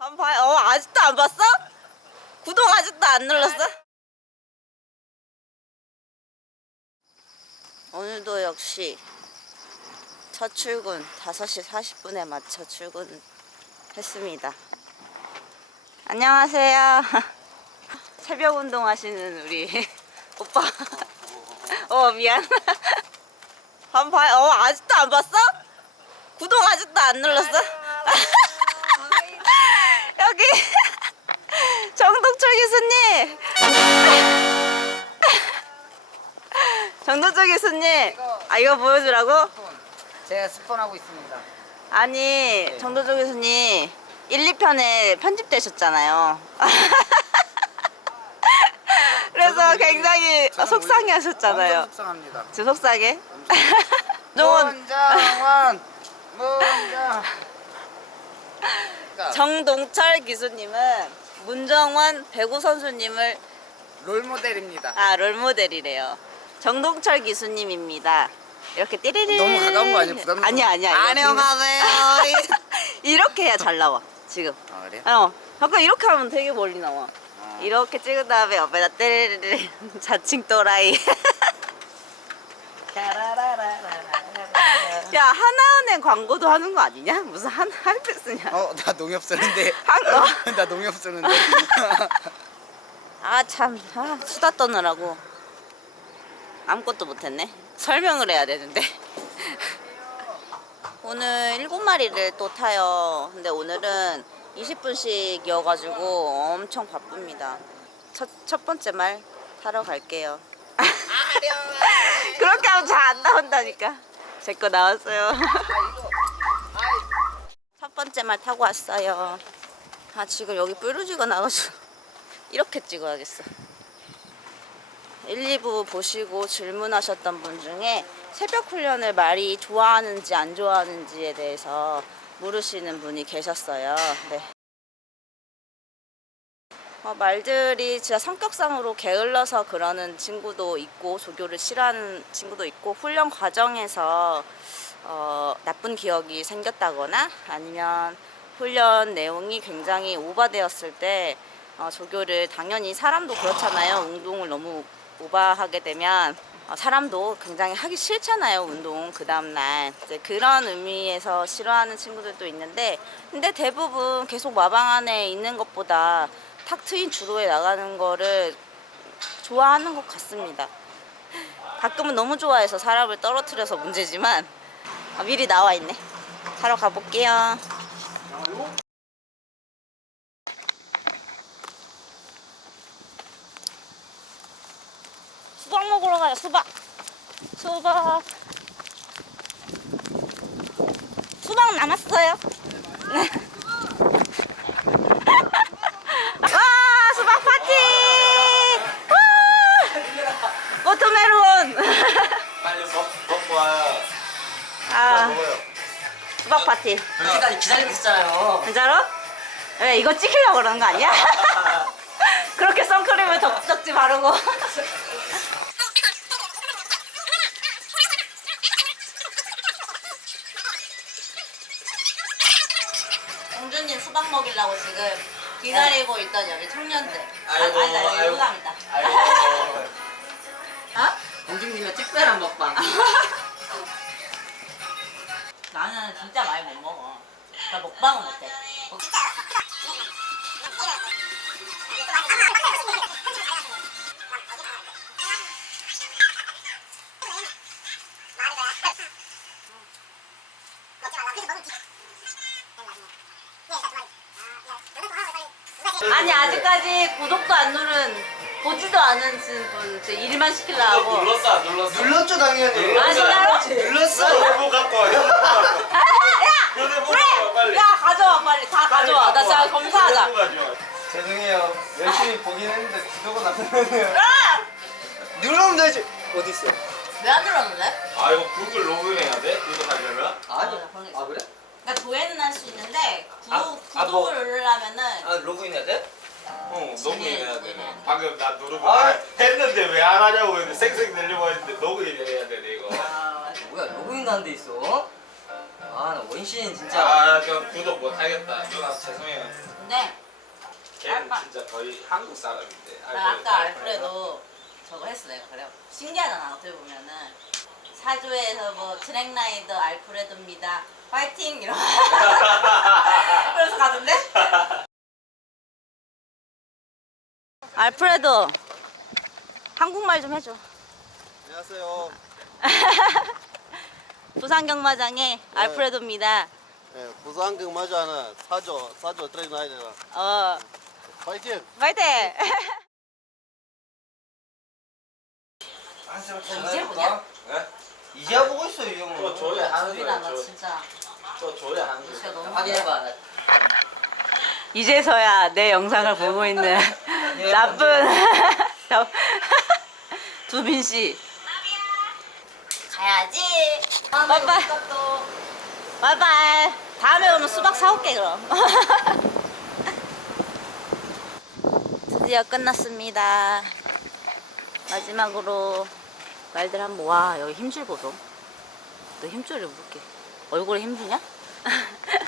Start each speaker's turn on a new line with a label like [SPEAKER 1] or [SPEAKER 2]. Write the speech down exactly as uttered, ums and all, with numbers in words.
[SPEAKER 1] 안 봐. 어, 아직도 안 봤어? 구독 아직도 안 눌렀어? 오늘도 역시 첫 출근 다섯 시 사십 분에 맞춰 출근했습니다. 안녕하세요. 새벽 운동 하시는 우리 오빠. 어, 미안. 안 봐. 어, 아직도 안 봤어? 구독 아직도 안 눌렀어? 여기 정동철 교수님. 정동철 교수님. 아, 이거 보여주라고?
[SPEAKER 2] 제가 스폰하고 있습니다.
[SPEAKER 1] 아니,
[SPEAKER 2] 네.
[SPEAKER 1] 정동철 교수님 일, 이 편에 편집되셨잖아요. 그래서 굉장히 속상해 하셨잖아요.
[SPEAKER 2] 완전 속상합니다.
[SPEAKER 1] 지금 속상해? 정원
[SPEAKER 2] 문정원 문정
[SPEAKER 1] 정동철 교수님은 문정원 배구 선수님을
[SPEAKER 2] 롤모델입니다.
[SPEAKER 1] 아 롤모델이래요. 정동철 교수님입니다. 이렇게 띠리리
[SPEAKER 2] 너무 가까운 거 아니야? 부담스러워?
[SPEAKER 1] 아니야 아니야.
[SPEAKER 2] 안녕하세요.
[SPEAKER 1] 이렇게 해야 잘 나와 지금.
[SPEAKER 2] 아 그래요?
[SPEAKER 1] 어 잠깐 이렇게 하면 되게 멀리 나와.
[SPEAKER 2] 아.
[SPEAKER 1] 이렇게 찍은 다음에 옆에다 띠리리 자칭 또라이. 야 하나은행 광고도 하는 거 아니냐? 무슨 한 할때 쓰냐?
[SPEAKER 2] 어, 나 농협 쓰는데.
[SPEAKER 1] 한 거?
[SPEAKER 2] 나 농협 쓰는데.
[SPEAKER 1] 아 참 아, 수다 떠느라고 아무것도 못했네. 설명을 해야 되는데. 오늘 일곱 마리를 또 타요. 근데 오늘은 이십 분씩이어가지고 엄청 바쁩니다. 첫, 첫 번째 말 타러 갈게요. 그렇게 하면 잘 안 나온다니까. 제 거 나왔어요. 첫 번째 말 타고 왔어요. 아 지금 여기 뾰루지가 나가지고 이렇게 찍어야겠어. 일, 이 부 보시고 질문하셨던 분 중에 새벽 훈련을 말이 좋아하는지 안 좋아하는지에 대해서 물으시는 분이 계셨어요. 네. 어, 말들이 진짜 성격상으로 게을러서 그러는 친구도 있고 조교를 싫어하는 친구도 있고 훈련 과정에서 어, 나쁜 기억이 생겼다거나 아니면 훈련 내용이 굉장히 오버되었을 때 어, 조교를 당연히 사람도 그렇잖아요. 운동을 너무 오버하게 되면 어, 사람도 굉장히 하기 싫잖아요. 운동 그 다음날 이제 그런 의미에서 싫어하는 친구들도 있는데 근데 대부분 계속 마방 안에 있는 것보다 탁 트인 주로에 나가는 거를 좋아하는 것 같습니다. 가끔은 너무 좋아해서 사람을 떨어뜨려서 문제지만 아, 미리 나와 있네. 타러 가볼게요. 수박 먹으러 가요. 수박. 수박. 수박 남았어요. 네. 와 수박 파티. 와 워터멜론.
[SPEAKER 3] 빨리 먹, 먹고 와요.
[SPEAKER 1] 아
[SPEAKER 3] 먹어요.
[SPEAKER 1] 수박 파티.
[SPEAKER 4] 여기까지 기다리고 있었잖아요.
[SPEAKER 1] 진짜로? 왜 이거 찍히려고 그러는 거 아니야? 그렇게 선크림을 덕지덕지 바르고. 공주님 수박 먹이려고 지금 기다리고 있던 여기 청년들.
[SPEAKER 3] 아이고,
[SPEAKER 1] 아, 아니다, 여기
[SPEAKER 3] 아이고.
[SPEAKER 1] 유감이다.
[SPEAKER 3] 아이고.
[SPEAKER 1] 어?
[SPEAKER 4] 공주님의 특별한 먹방.
[SPEAKER 1] 나는 진짜 많이 못 먹어. 나 먹방은 못해. 아니 아직까지 구독도 안 누른 보지도 않은 분 일만 시키려고.
[SPEAKER 3] 눌렀어 안 눌렀어?
[SPEAKER 2] 눌렀죠 당연히.
[SPEAKER 1] 아 진짜로?
[SPEAKER 2] 눌렀어.
[SPEAKER 3] 휴대폰 갖고 와. 휴대폰 갖고 와.
[SPEAKER 1] 야!
[SPEAKER 3] 휴대폰 갖고 와 빨리.
[SPEAKER 1] 야 가져와 빨리 다 가져와. 나 진짜 검사하자.
[SPEAKER 3] 휴대폰 가져와.
[SPEAKER 2] 죄송해요. 열심히 보긴 했는데 구독은 안 눌렀네요.
[SPEAKER 1] 아!
[SPEAKER 2] 누르면 되지. 어디 있어?
[SPEAKER 1] 왜 안 눌렀는데?
[SPEAKER 3] 아 이거 구글 로그인해야 돼? 구독하려면?
[SPEAKER 4] 아니,
[SPEAKER 1] 아, 그러니까.
[SPEAKER 4] 아 그래?
[SPEAKER 1] 그러니까 조회는 할 수 있는데 구독,
[SPEAKER 4] 아, 아, 뭐.
[SPEAKER 1] 구독을 누르려면은
[SPEAKER 4] 아 로그인해야 돼?
[SPEAKER 3] 어 로그인해야
[SPEAKER 1] 로그인.
[SPEAKER 3] 돼. 방금 나 누르고
[SPEAKER 2] 아.
[SPEAKER 3] 했는데 왜 안 하냐고 했는데 쌩쌩 내려고 했는데 로그인해야 돼 이거.
[SPEAKER 1] 아,
[SPEAKER 4] 뭐야 로그인도 안 돼 있어? 아 나 원신 진짜.
[SPEAKER 3] 아 그럼 구독 못 하겠다. 누나 죄송해요.
[SPEAKER 1] 근데
[SPEAKER 3] 걔는
[SPEAKER 1] 아빠.
[SPEAKER 3] 진짜 거의 한국 사람인데.
[SPEAKER 1] 나 아까 알프레도 저거 했어 내가 그래. 신기하잖아 어떻게 보면은 사조에서 뭐 트랙라이더 알프레도입니다. 파이팅 이러. 그래서 가던데? 알프레도 한국말 좀 해줘.
[SPEAKER 2] 안녕하세요.
[SPEAKER 1] 부산 경마장의 알프레도입니다.
[SPEAKER 2] 네, 부산극 마주하는 사조 사조 트랙 라이더
[SPEAKER 1] 어,
[SPEAKER 2] 파이팅.
[SPEAKER 1] 파이팅!
[SPEAKER 4] 이제 보냐?
[SPEAKER 3] 네?
[SPEAKER 4] 이제야 보고 있어 이 형은.
[SPEAKER 3] 또 조회하는
[SPEAKER 1] 유빈아
[SPEAKER 3] 거예요.
[SPEAKER 1] 나
[SPEAKER 3] 조-
[SPEAKER 1] 진짜
[SPEAKER 3] 또 조회하는
[SPEAKER 1] 진짜
[SPEAKER 3] 거예요.
[SPEAKER 1] 너무
[SPEAKER 4] 확인해봐. 나.
[SPEAKER 1] 이제서야 내 영상을 보고 있는 나쁜 두빈 씨. 가야지. 바이바이. 바이바이. 다음에 오면 수박 사올게 그럼. 드디어 끝났습니다. 마지막으로 말들 한번 와 여기 힘줄 보소. 너 힘줄을 볼게. 얼굴에 힘주냐?